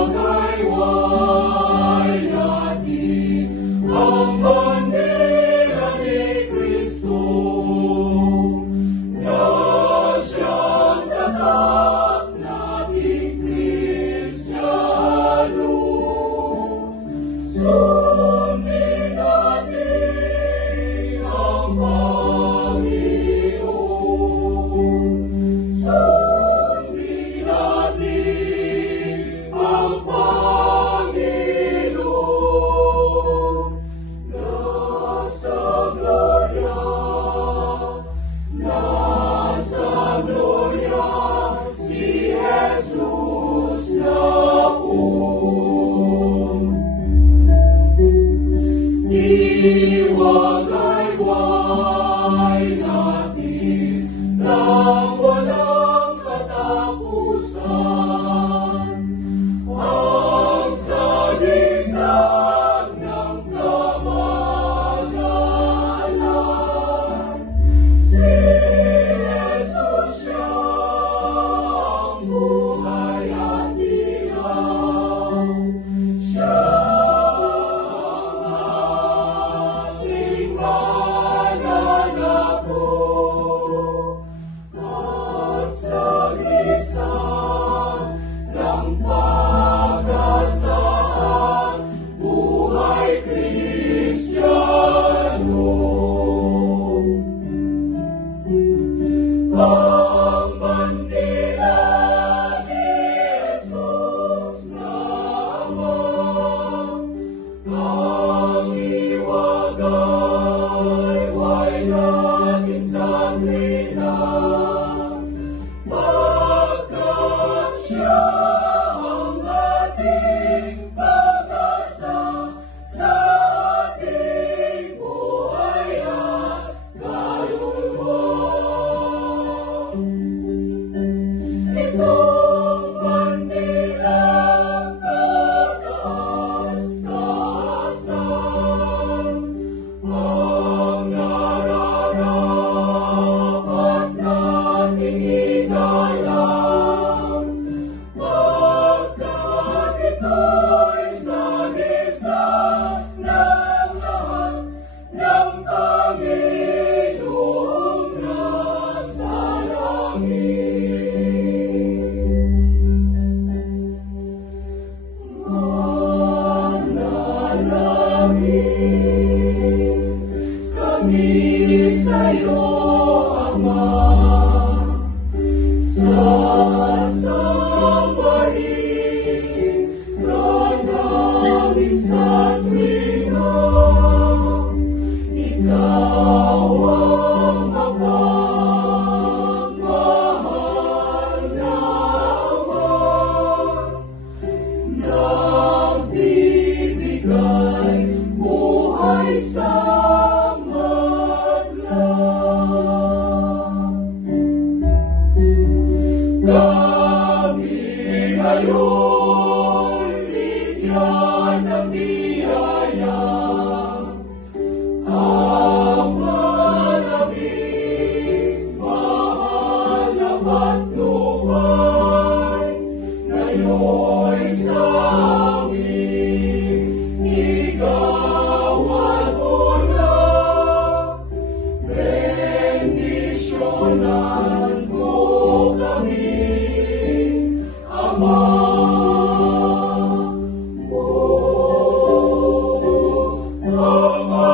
Iwagayway natin ang bandera ni Kristo na siyang tatak nating Kristiyano. Sundin natin ang Panginoon. Sundin natin ang Panginoon. Nasa gloria si Jesus naun. Iwagayway natin nang walang katapusan ang sagisag ng kamagalan. Si Jesus siyang buhay at ilaw. Siya at sagisag ng pag-asa, buhay Kristiyano. Ang bandila ni Jesus naman, ang iwagayway natin sa tuwina, pagkat siya ang ating pag-asa sa ating buhay at kaluluwa. Itong bandilang kataas-taasan ang nararapat nating igalang, pagkat ito'y sagisag ng lahat ng Panginoong nasa langit. Manalangin kami sa'yo, Ama, sasambahin ka namin sa tuwina. Ikaw ang mapagmahal na Ama, nagbibigay buhay sa kami ngayon bigyan ng biyaya, Ama naming mahal na patnubay, ngayon'y sa amin igawan mo na, bendisyonan mo kami, Ama mo, Ama